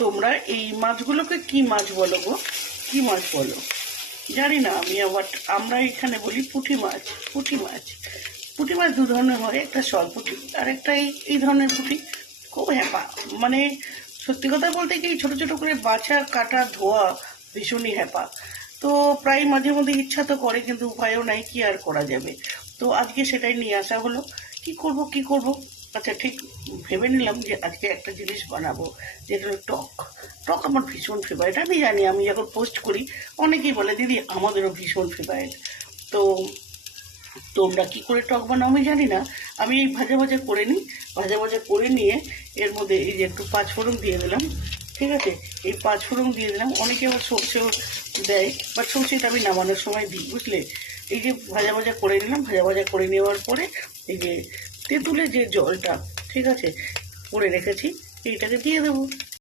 তোমরা এই মাছগুলোকে কি মাছ বলো গো? কি মাছ বলো জানি না আমি। আবার আমরা এখানে বলি পুঁটি মাছ। পুঁটি মাছ, পুঁটি মাছ দু ধরনের হয়, একটা সরপুঁটি আর একটা এই ধরনের পুঁটি। খুব হ্যাপা, মানে সত্যি কথা বলতে কি, ছোট ছোট করে বাছা কাটা ধোয়া ভীষণই হ্যাপা। তো প্রায় মাঝে মধ্যে ইচ্ছা তো করে, কিন্তু উপায়ও নাই, কি আর করা যাবে। তো আজকে সেটাই নিয়ে আসা হলো। কি করব। আচ্ছা ঠিক ভেবে নিলাম যে আজকে একটা জিনিস বানাবো, যেটা হলো টক। টক আমার ভীষণ ফেভারিট, আমি জানি। আমি যখন পোস্ট করি অনেকেই বলে দিদি আমাদেরও ভীষণ ফেভারিট। তো তোমরা কি করে টক বানাও আমি জানি না। আমি এই ভাজা ভাজা করে নিই। ভাজা ভাজা করে নিয়ে এর মধ্যে এই যে একটু পাঁচফোড়ন দিয়ে দিলাম। ঠিক আছে, এই পাঁচফোড়ন দিয়ে দিলাম। অনেকে আবার সর্ষেও দেয়, বাট সর্ষেটা আমি নামানোর সময় দিই, বুঝলে। এই যে ভাজা ভাজা করে নিলাম। ভাজা ভাজা করে নেওয়ার পরে এই যে তেঁতুলের যে জলটা, ঠিক আছে, করে রেখেছি, এইটাকে দিয়ে দেবো।